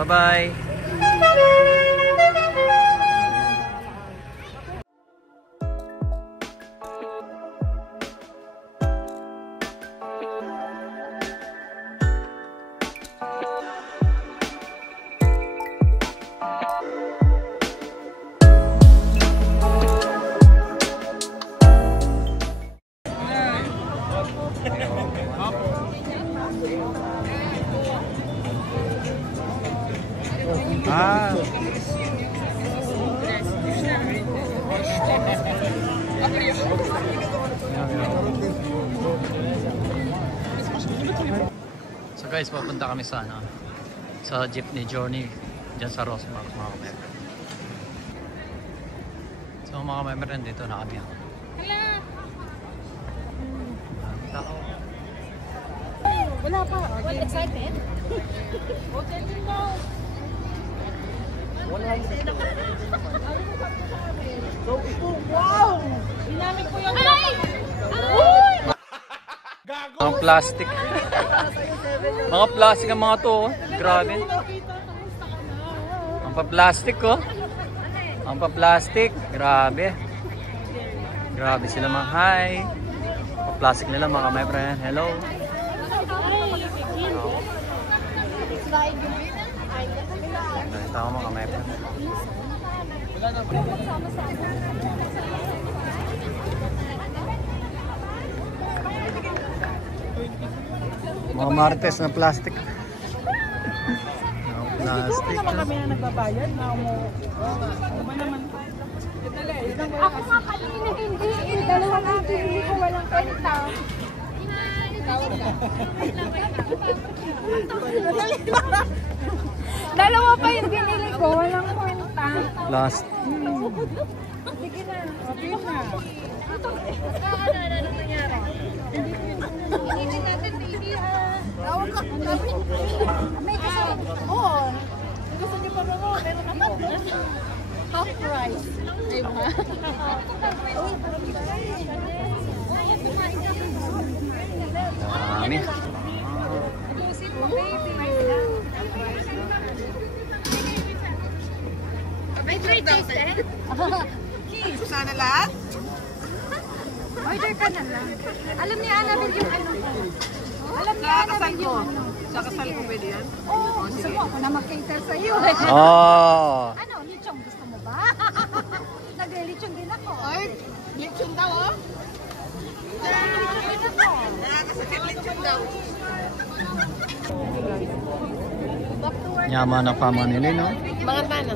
Bye-bye. Ah. So guys, papunta kami sa sa jeepney journey diyan sa Rosemark, mga kamemer. So mga kamemer, dito na kami. Wala pa. What, excited? Okay din daw. Wow! Ginamit ko yung... Mga plastic. Mga plastic ang mga to. Grabe. Ang pa-plastic ko. Ang pa-plastic. Grabe. Grabe sila mga hi. Pa-plastic nila mga my friend. Hello. Tama mga my friend. Mga martes na plastic. Plastic. Ano naman kami na nagbabayad? Ano ba naman? Ako nga kanina hindi. Dalawang hindi ko walang kwenta. Dalawa pa yung binili ko, walang kwenta. Last. Sige na, okay na. Ano nangyari? Hindi natin baby ha. Tawag ka. May kasama. Oo. Gusto niyo pa mo, meron ako. Half price. Diba? Dami. May trade test eh? Sana lahat? Order ka na lang. Alam niya namin yung ano. Alam niya namin yung ano. Sa kasal ko pwede yan? Oo. Gusto mo ako na mag-cater sa'yo. Oh. Ano? Lechong gusto mo ba? Nagre-lechong din ako. Ay, lechon daw oh. Nakakasakit lechon daw. Yaman na pamangan nila, no? Mga mana?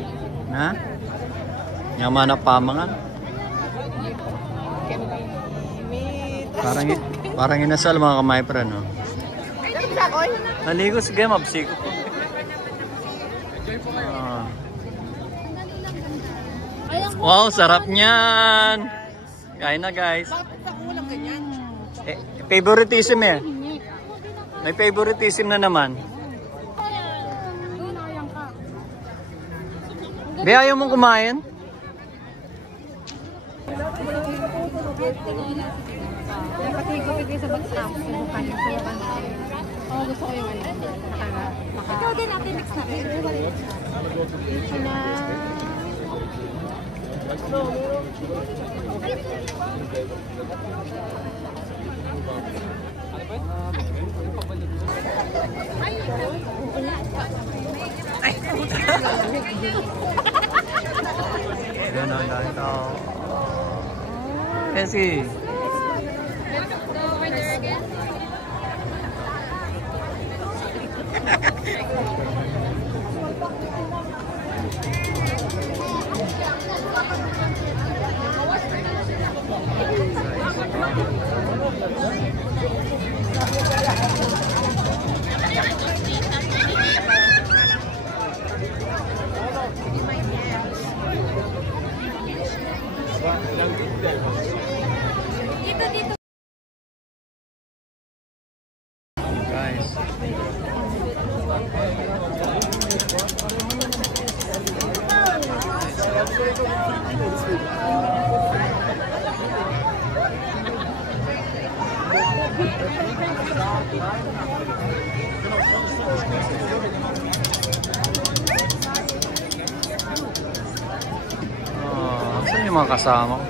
Ha? Yaman na pamangan. Parang inasal mga kamay pa rin, no? Naligo si Game of Sigo po. Wow, sarap niyan! Kain na guys. Bakit sa ulam ganyan? Favoritism eh. May favoritism na naman. Be, ayaw mong kumain? Gusto ko yung ano. Ikaw din natin, mix natin. Ito na. Yan o, ito. Kasi Dito. guys. yung mga kasama ko.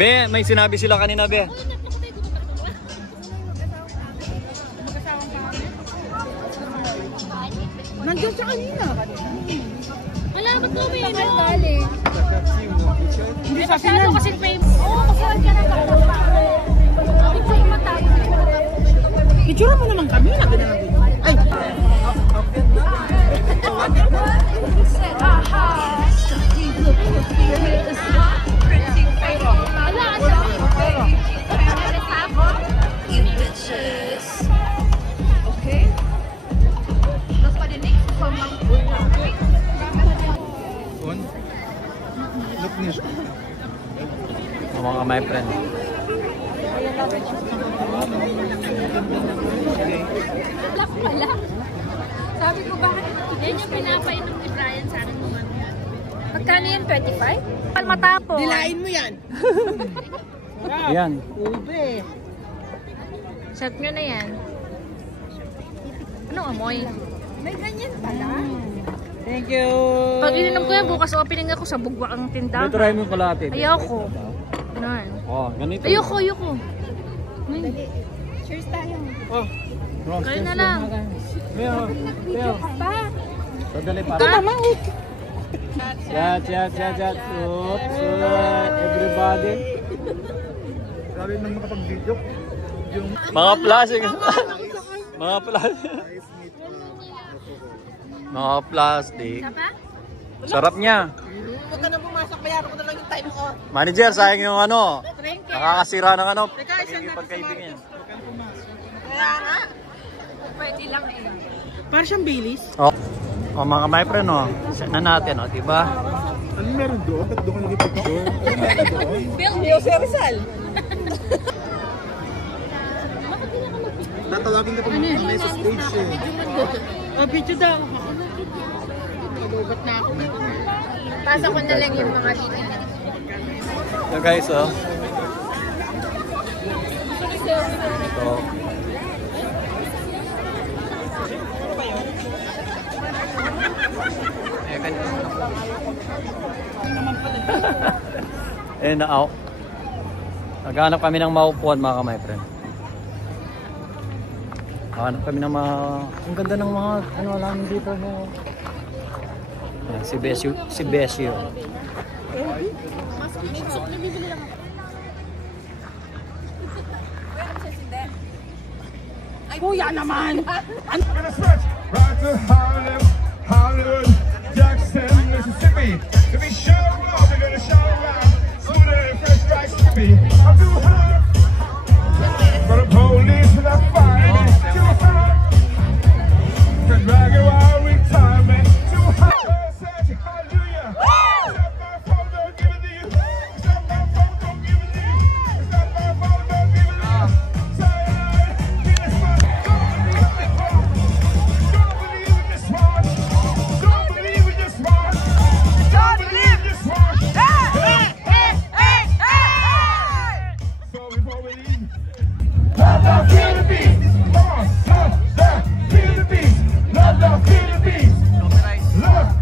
Be, may sinabi sila kanina, Be. Nandiyan siya kanina. Wala, ba't mo may nagdali? Hindi sa Masyado kasi fame. Oo, kasal ka na lang. Picture mo tayo. Itsura mo naman kami. Lagi na lang din. Ay! Mga my friend. Black pala. Sabi ko, bakit? Yan yung pinapainom ni Brian sa akin naman. Magkano yan? 25? Matapos. Dilain mo yan. Yan. Ube. Shot nyo na yan. Anong amoy? May ganyan pala. Thank you. Pag ininom ko yan, bukas opening ako sa bugwa ang tindahan. Ito try mo yung kalate. Ayoko. Ganun. Oh, ganito. Ayoko. Cheers tayo. Oh. Kayo na lang. Leo. Sadali para. Ito naman. Chat. Oops. Everybody. Sabi nang makapag-video. Mga plastic. Mga plastic. Mga plastic. Sapa? Sarap niya. Huwag ka na pumasok. Bayaran ko na lang yung time ko. Manager, sayang yung ano. Trinket. Nakakasira ng ano. Teka, isang dati Pagkaibigan. Kaya nga. Pwede lang eh. Para siyang Baileys. Oh, mga my friend, oh. Set na natin, oh, diba? Ano meron doon? Ba't doon ka nag-picture? Ano meron doon? Jose Rizal. Tatawagin ka pa mga sa stage eh. Oh, picture daw. Nagubat na ako. Pasa ko na lang yung mga video. So guys, oh. Ito. Eh na out. Naghanap kami ng maupuan mga ka-my friend. Naghanap kami ng mga... Ang ganda ng mga ano lang dito. No? Ayan, si Besio. Kuya naman! Right to Harlem, Hollywood, Jackson, Mississippi. To be show off, we're gonna show around. Scooter and fresh dry Skippy. I'm too hot. For the police and I'm fine. Too hot. To drag you out retirement. Too hot. Say hallelujah. Stop my phone, don't give it to you. Stop my phone, don't give it to you. Stop my phone, don't give it to you. Say don't believe in this one. Don't believe this one. So before we leave, love, feel the beat. Come on, love, feel the beat. Love, feel the beat. Love, feel the beat.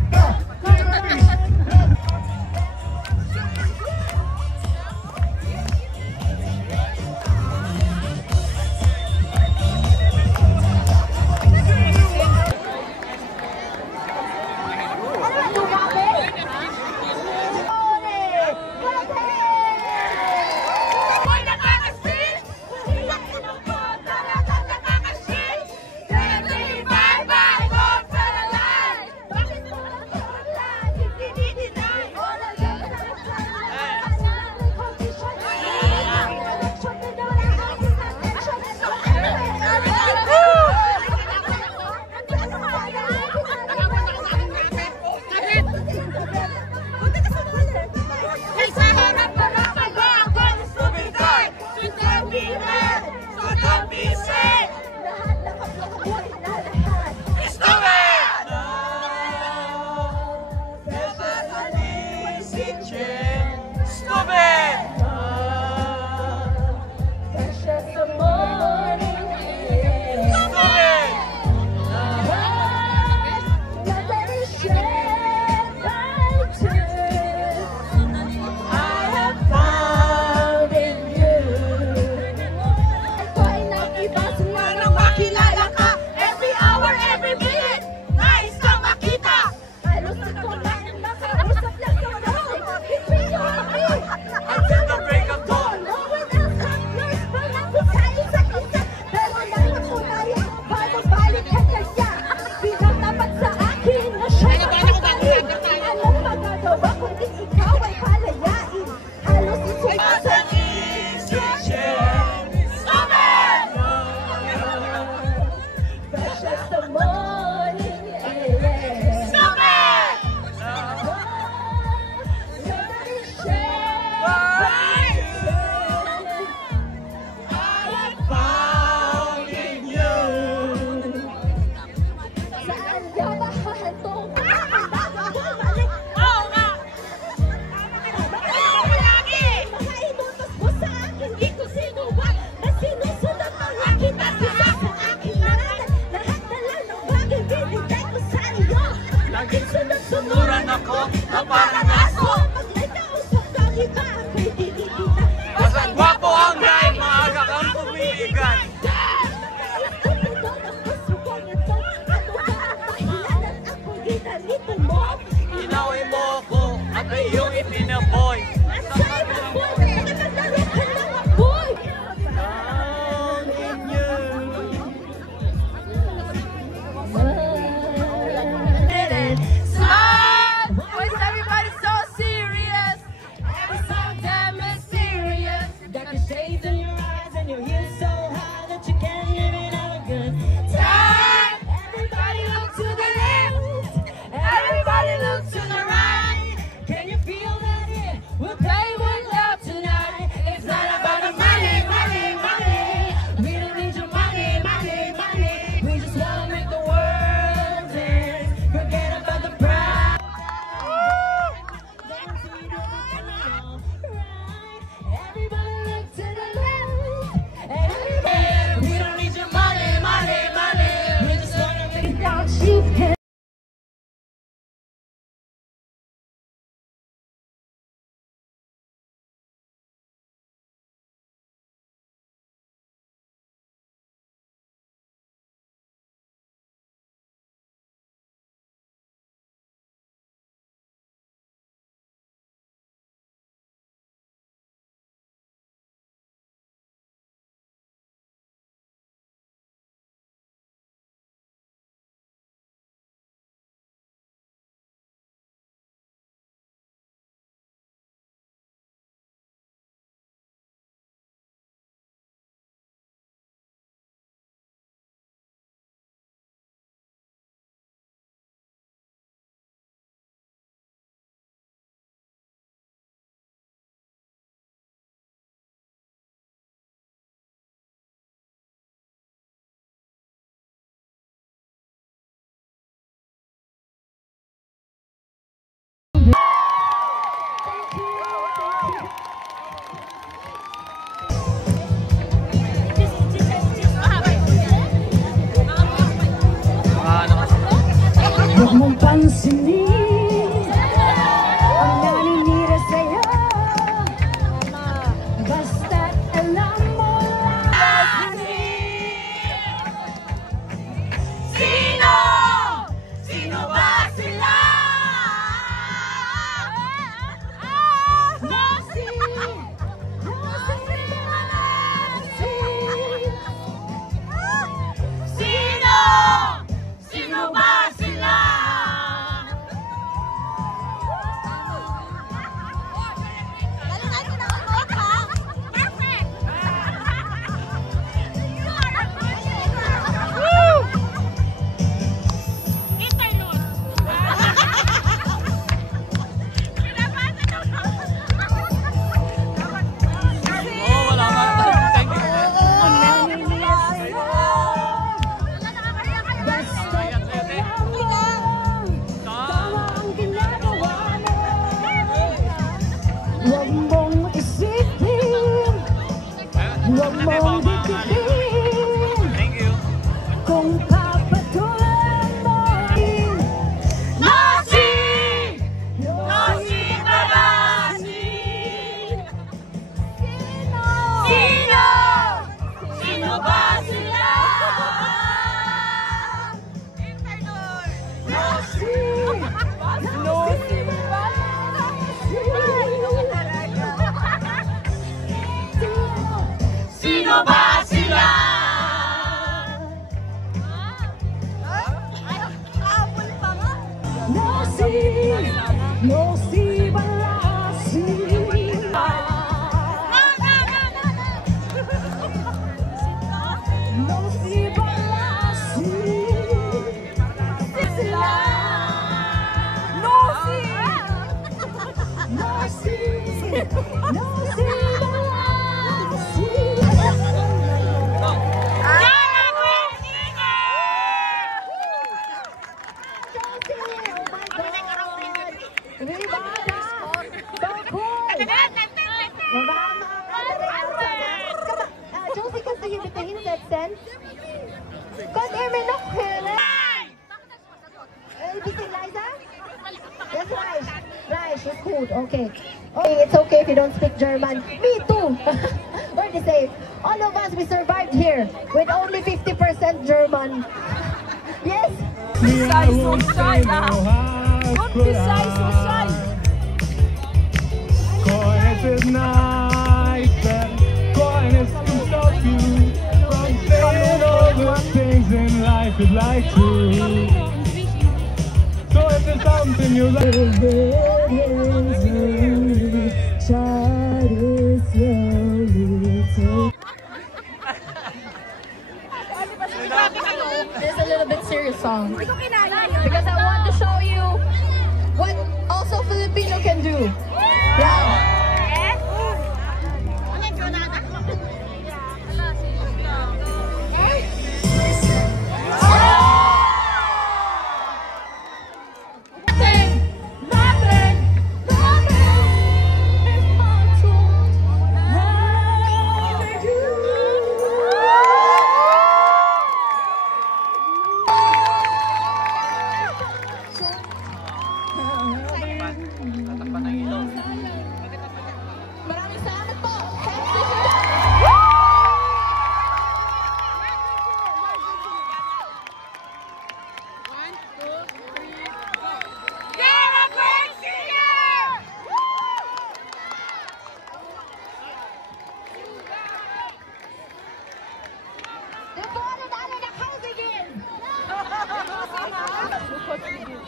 Yung itin na boy. Huwag mong pansinin ang naninira sa'yo, basta't alam mo lang. Sino? Sino ba sila? Sino? Sino ba sila? Huwag mong isipin, huwag mong ditipin, kung papatulan mo rin. Nasi! Nasi Barasi! Sino? Sino ba sila? Nasi! Nasi Sino ba sila? Nasi, Nasi Barasi. Nasi Barasi. Sila. Nasi. Nasi. Nasi Barasi. Josie, kannst du hier bitte hinsetzen? Könnt ihr mir noch hören? Ein bisschen leiser? Das reicht. Reicht, ist gut, okay. Okay, it's okay if you don't speak German. Me too! We're the same. All of us, we survived here with only 50% German. Yes? Bisay social lahat. Good Bisay social. at night that quietness can stop you from saying all the things in life you'd like to. So if there's something you like, This is a little bit serious song because I want to show you what also Filipino can do. Yeah.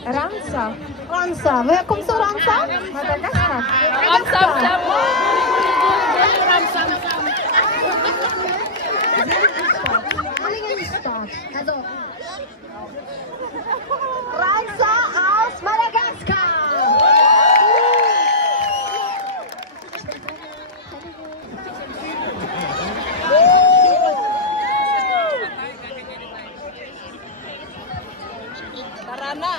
Ramsa. Ramsa. Woher kommst du, Ramsa? Madagaskar. Heiligenstadt. Also. Ramsa aus Madagaskar. Tara na.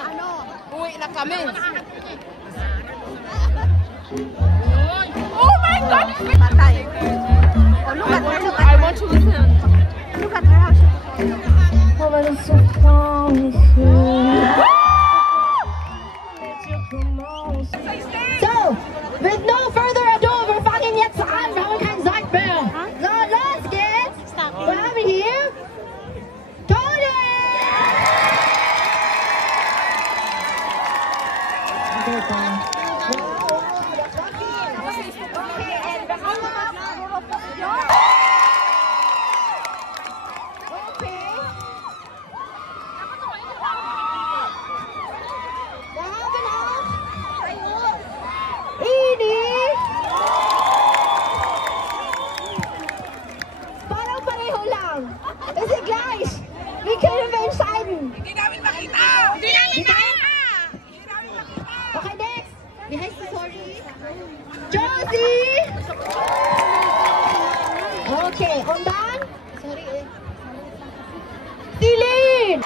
Uwi na kami. Oh my God! Patay. Oh, look at her. I want to listen. Look at her how she So, with no further ado, wir fangen jetzt an. Wir haben kein Zeit mehr. So, los geht's. Wir haben hier Tony. Okay, next. Wie heißt du, sorry? Josie! Okay, und dann? Sorry. Celine!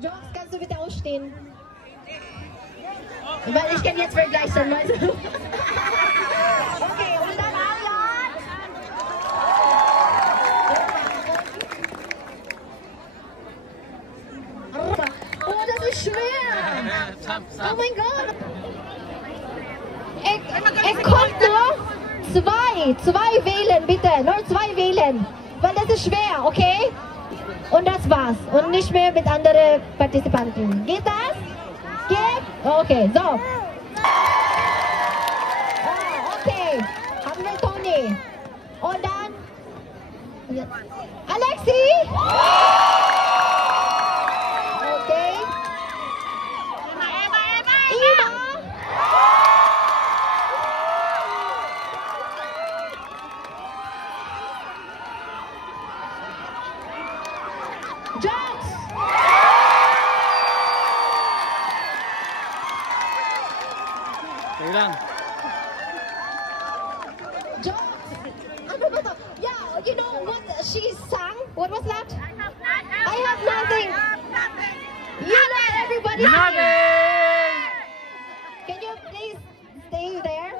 Jokes, kannst du bitte ausstehen? Weil ich kann jetzt vergleichen, weißt du? Okay, und dann Alan! Oh, das ist schwer! Oh mein Gott! Ich konnte nur zwei wählen, bitte. Nur zwei wählen. Weil das ist schwer, okay? Und das war's. Und nicht mehr mit anderen Partizipanten. Geht das? Geht? Okay, so. Okay. Haben wir Toni. Und dann Alexi! Okay. Ima! Jokes! Sige lang. Jokes! Ano ba to? Yeah, you know what she sang? What was that? I have nothing. You let everybody sing. Can you please stay there?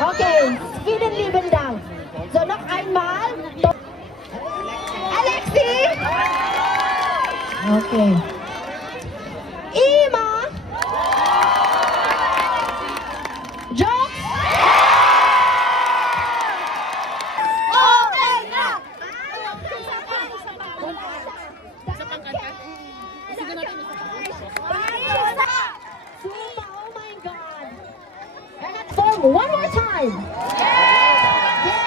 Okay, Sweden Lieben down. So noch einmal. Alexi! Okay. Ima! Jokes! Okay na! song one more time.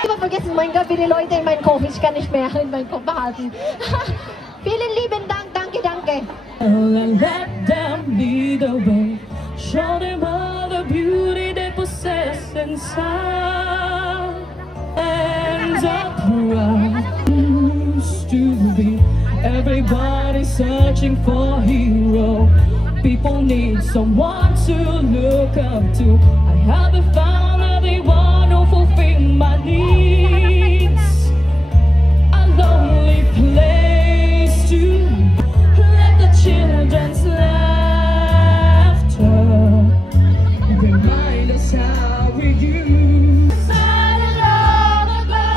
Di ba vergessen, mein Gott, wie die Leute in meinen Kopf, ich kann nicht mehr in meinen Kopf behalten. Vielen lieben Dank, danke, danke. And let them lead the way. Show them all the beauty they possess inside. And upright used to be. Everybody searching for a hero. People need someone to look up to. I haven't found anyone who fulfill my needs. A lonely place to let the children's laughter remind us how we used to love the globe.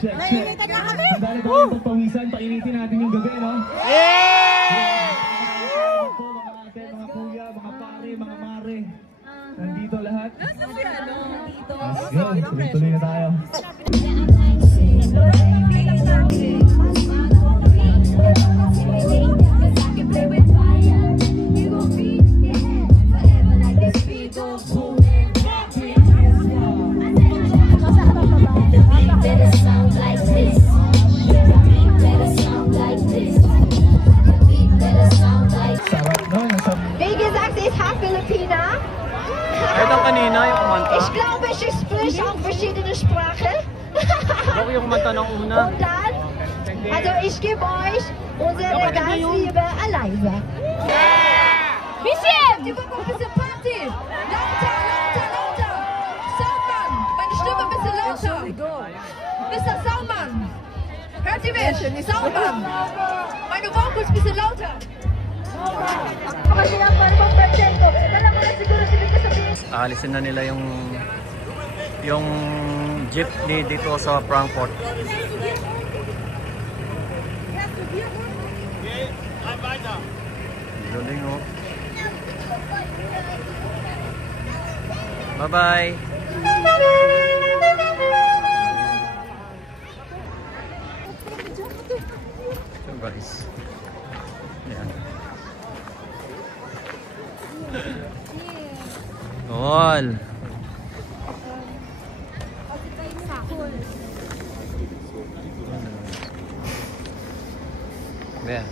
Check. Dahil tayo pagpawisan, painitin natin yung gabi, no? Yeah! Mga ate, mga kuya, mga pare, mga mare. Nandito lahat. Let's go. Tuloy-tuloy na tayo. Vegas Axe ist half Filipina. Kahit ang kanina yung kumanta. Ich glaube, ich spreche auch verschiedene Sprachen. Ako yung kumanta ng una. Und dann, also ich gebe euch unsere ganz liebe Eliza. Bisschen! Die Woche ein bisschen Party. Lauter, lauter, lauter. Saumann. Meine Stimme ein bisschen lauter. Mr. Saumann. Hört ihr mich? Saumann. Meine Vocals ein bisschen lauter. Aalisin na nila yung jeepney dito sa Frankfurt. Galing, oh. Bye-bye. So guys. Ayan. All. Yeah.